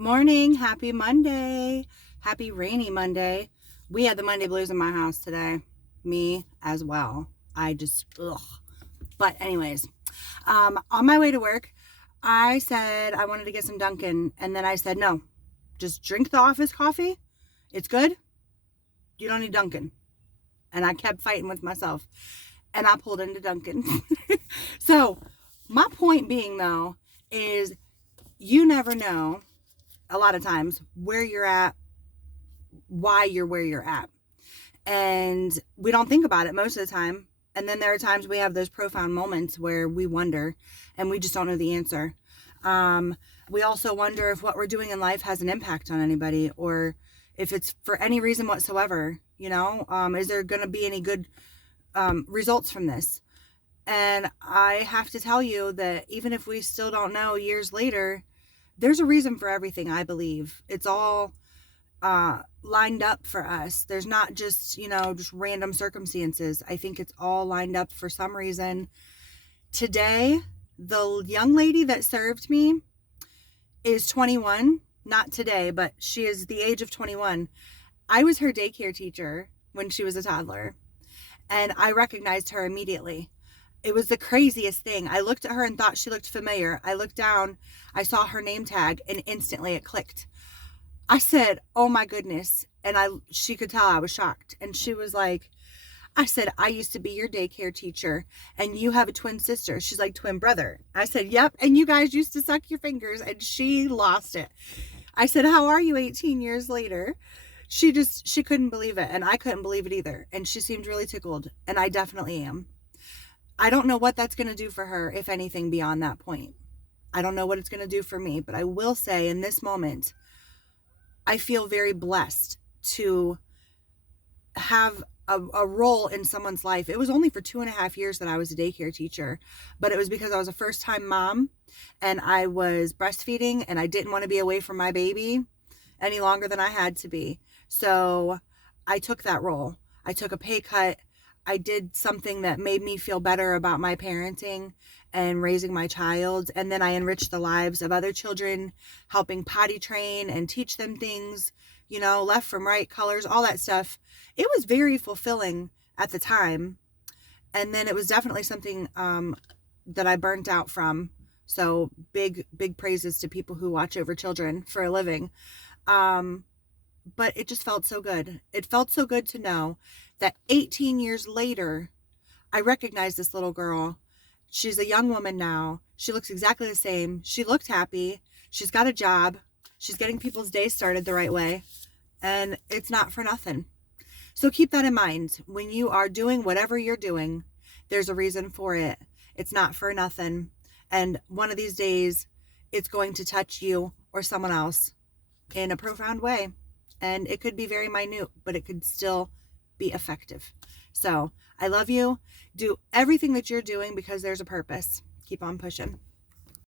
Morning. Happy Monday. Happy rainy Monday. We had the Monday blues in my house today. Me as well. Ugh. But anyways, on my way to work, I said I wanted to get some Dunkin', and then I said, no, just drink the office coffee. It's good. You don't need Dunkin'. And I kept fighting with myself, and I pulled into Dunkin'. So my point being, though, is you never know a lot of times where you're at, why you're where you're at. And we don't think about it most of the time. And then there are times we have those profound moments where we wonder and we just don't know the answer. We also wonder if what we're doing in life has an impact on anybody, or if it's for any reason whatsoever. Is there going to be any good results from this? And I have to tell you that even if we still don't know years later, there's a reason for everything, I believe. It's all lined up for us. There's not just random circumstances. I think it's all lined up for some reason. Today, the young lady that served me is 21. Not today, but she is the age of 21. I was her daycare teacher when she was a toddler, and I recognized her immediately. It was the craziest thing. I looked at her and thought she looked familiar. I looked down, I saw her name tag, and instantly it clicked. I said, oh my goodness. And she could tell I was shocked. And she was like, I said, I used to be your daycare teacher, and you have a twin sister. She's like, twin brother. I said, yep. And you guys used to suck your fingers. And she lost it. I said, how are you 18 years later? She couldn't believe it. And I couldn't believe it either. And she seemed really tickled. And I definitely am. I don't know what that's going to do for her, if anything, beyond that point. I don't know what it's going to do for me, but I will say in this moment, I feel very blessed to have a role in someone's life. It was only for 2.5 years that I was a daycare teacher, but it was because I was a first-time mom and I was breastfeeding and I didn't want to be away from my baby any longer than I had to be. So I took that role. I took a pay cut. I did something that made me feel better about my parenting and raising my child. And then I enriched the lives of other children, helping potty train and teach them things, left from right, colors, all that stuff. It was very fulfilling at the time. And then it was definitely something that I burnt out from. So big praises to people who watch over children for a living. But it just felt so good. It felt so good to know that 18 years later, I recognize this little girl. She's a young woman now. She looks exactly the same. She looked happy. She's got a job. She's getting people's day started the right way. And it's not for nothing. So keep that in mind. When you are doing whatever you're doing, there's a reason for it. It's not for nothing. And one of these days, it's going to touch you or someone else in a profound way. And it could be very minute, but it could still be effective. So I love you. Do everything that you're doing because there's a purpose. Keep on pushing.